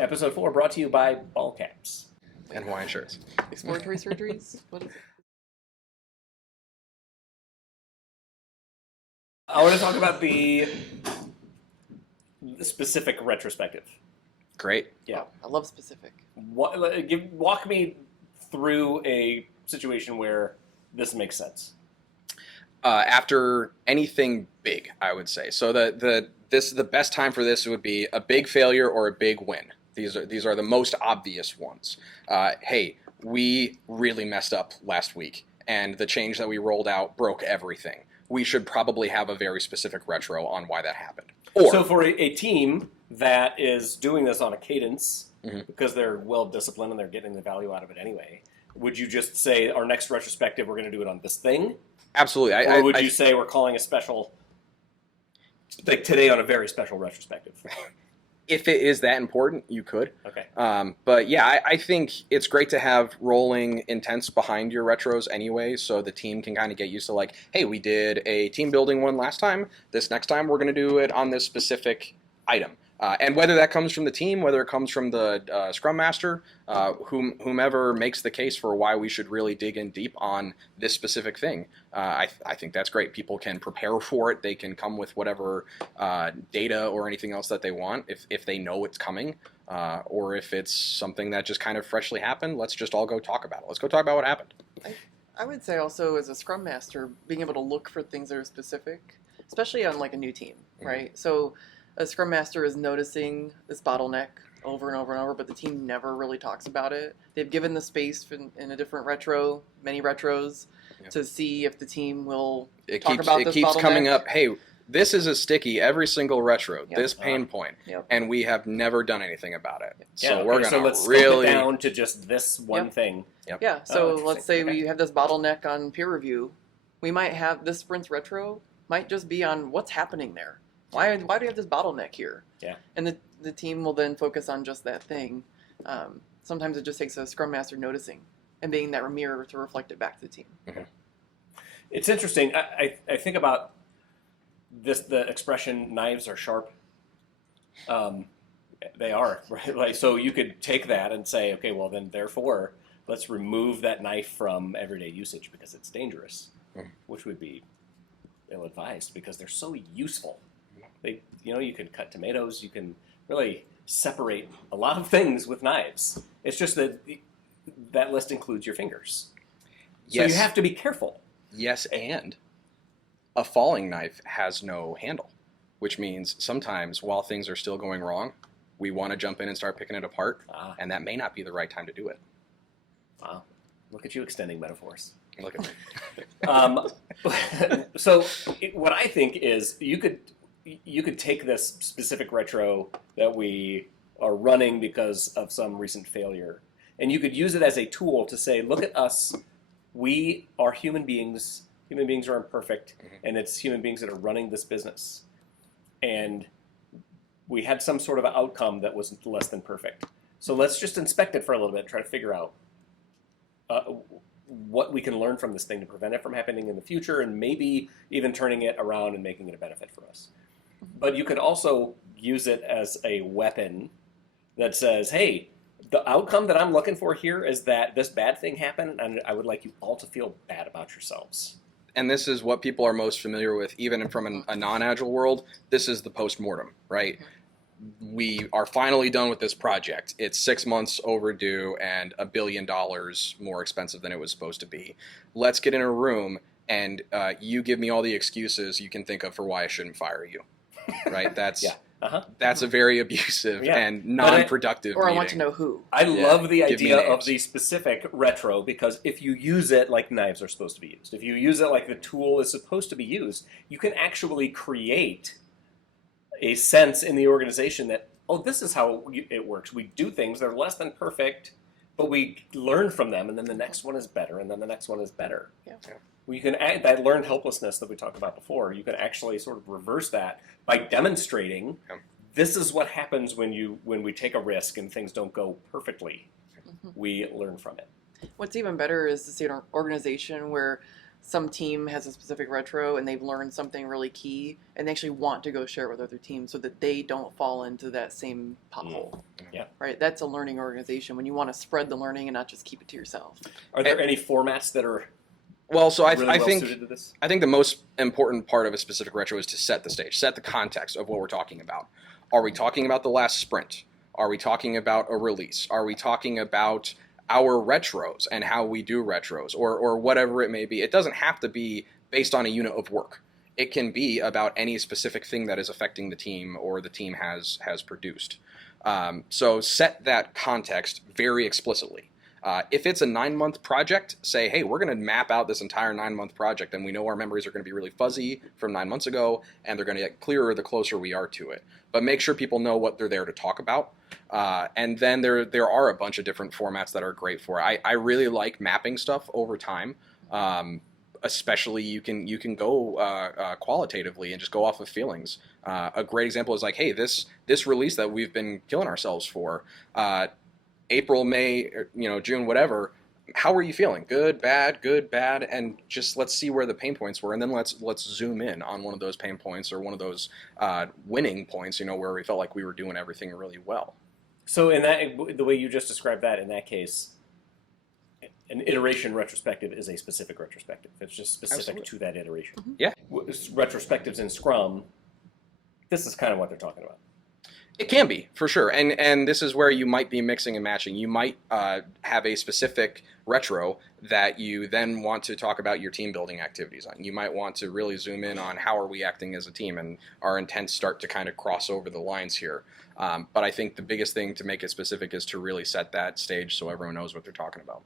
Episode 4 brought to you by ball caps. And Hawaiian shirts. Exploratory surgeries? What is it? I want to talk about the specific retrospective. Great. Yeah. I love specific. Walk me through a situation where this makes sense. After anything big, I would say. So the best time for this would be a big failure or a big win. These are the most obvious ones. Hey, we really messed up last week, and the change that we rolled out broke everything. We should probably have a very specific retro on why that happened. Or, so for a team that is doing this on a cadence, because they're well-disciplined and they're getting the value out of it anyway, would you just say, our next retrospective, we're going to do it on this thing? Absolutely. Or would you say we're calling a special, like today on a very special retrospective? If it is that important, you could. Okay. But yeah, I think it's great to have rolling intents behind your retros anyway, so the team can kind of get used to like, hey, we did a team building one last time. This next time we're going to do it on this specific item. And whether that comes from the team, whether it comes from the Scrum Master, whomever makes the case for why we should really dig in deep on this specific thing, I think that's great. People can prepare for it. They can come with whatever data or anything else that they want if they know it's coming. Or if it's something that just kind of freshly happened, let's just all go talk about it. Let's go talk about what happened. I would say also as a Scrum Master, being able to look for things that are specific, especially on like a new team, right? So a Scrum Master is noticing this bottleneck over and over and over, but the team never really talks about it. They've given the space in a different retro, many retros, to see if the team will talk about this bottleneck. It keeps coming up, hey, this is a sticky every single retro, Yep. this pain point, and we have never done anything about it. Yeah, so we're going to let's really scope it down to just this one thing. Yep. Yeah, so let's say Okay. we have this bottleneck on peer review. We might have this sprint's retro might just be on what's happening there. Why do we have this bottleneck here? Yeah. And the team will then focus on just that thing. Sometimes it just takes a Scrum Master noticing and being that mirror to reflect it back to the team. Mm-hmm. It's interesting. I think about the expression "knives are sharp." They are, right? Like, so you could take that and say, okay, well then, therefore, let's remove that knife from everyday usage because it's dangerous, which would be ill-advised because they're so useful. You can cut tomatoes. You can really separate a lot of things with knives. It's just that that list includes your fingers. So Yes. you have to be careful. Yes, and a falling knife has no handle, which means sometimes while things are still going wrong, we want to jump in and start picking it apart, and that may not be the right time to do it. Wow. Look at you extending metaphors. Look at me. So what I think is you could take this specific retro that we are running because of some recent failure, and you could use it as a tool to say, look at us. We are human beings. Human beings are imperfect, and it's human beings that are running this business. And we had some sort of outcome that was less than perfect. So let's just inspect it for a little bit and try to figure out what we can learn from this thing to prevent it from happening in the future, and maybe even turning it around and making it a benefit for us. But you could also use it as a weapon that says, hey, the outcome that I'm looking for here is that this bad thing happened, and I would like you all to feel bad about yourselves. And this is what people are most familiar with, even from a non-agile world. This is the PostMortem, right? We are finally done with this project. It's 6 months overdue and $1 billion more expensive than it was supposed to be. Let's get in a room and you give me all the excuses you can think of for why I shouldn't fire you, right? That's that's a very abusive and non-productive Or meeting. I want to know who. I love the Give me idea of names. the specific retro, because if you use it like knives are supposed to be used, if you use it like the tool is supposed to be used, you can actually create a sense in the organization that, oh, this is how it works. We do things, they're less than perfect, but we learn from them, and then the next one is better, and then the next one is better. Yeah. Well, you can add that learned helplessness that we talked about before. You can actually sort of reverse that by demonstrating this is what happens when we take a risk and things don't go perfectly. We learn from it. What's even better is to see an organization where some team has a specific retro and they've learned something really key and they actually want to go share it with other teams so that they don't fall into that same pothole. Yeah. Right? That's a learning organization when you want to spread the learning and not just keep it to yourself. Are there any formats that are Well, so really I well think suited to this? I think the most important part of a specific retro is to set the stage, set the context of what we're talking about. Are we talking about the last sprint? Are we talking about a release? Are we talking about our retros and how we do retros, or whatever it may be? It doesn't have to be based on a unit of work. It can be about any specific thing that is affecting the team or the team has produced. So set that context very explicitly. If it's a 9-month project, say, hey, we're going to map out this entire 9-month project, and we know our memories are going to be really fuzzy from 9 months ago, and they're going to get clearer the closer we are to it. But make sure people know what they're there to talk about. And then there are a bunch of different formats that are great for it. I really like mapping stuff over time. Especially you can go qualitatively and just go off of feelings. A great example is like, hey, this release that we've been killing ourselves for, April, May, June, whatever. How are you feeling? Good, bad, and just let's see where the pain points were, and then let's zoom in on one of those pain points or one of those winning points, where we felt like we were doing everything really well. So the way you just described that, in that case, an iteration retrospective is a specific retrospective. It's just specific Absolutely. to that iteration. Mm-hmm. Yeah. Retrospectives in Scrum, this is kind of what they're talking about. It can be, for sure. And this is where you might be mixing and matching. You might have a specific retro that you then want to talk about your team building activities on. You might want to really zoom in on how are we acting as a team, and our intents start to kind of cross over the lines here. But I think the biggest thing to make it specific is to really set that stage so everyone knows what they're talking about.